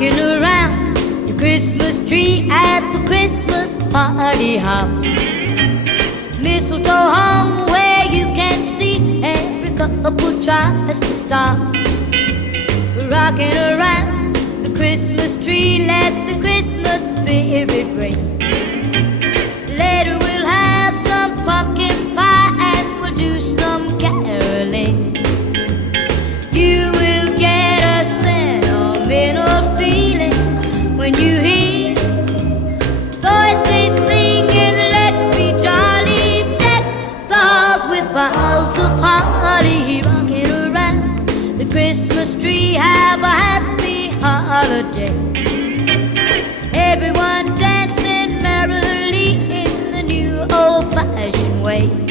rocking around the Christmas tree at the Christmas party hop. Mistletoe hung where you can see every couple tries to stop. Rocking around the Christmas tree, let the Christmas spirit ring. Later we'll have some pumpkin pie and we'll do some caroling. You will get a sentimental feeling when you hear voices singing, let's be jolly, deck the halls with boughs of holly. Rocking around the Christmas tree, have a happy holiday. Everyone dancing merrily in the new old-fashioned way.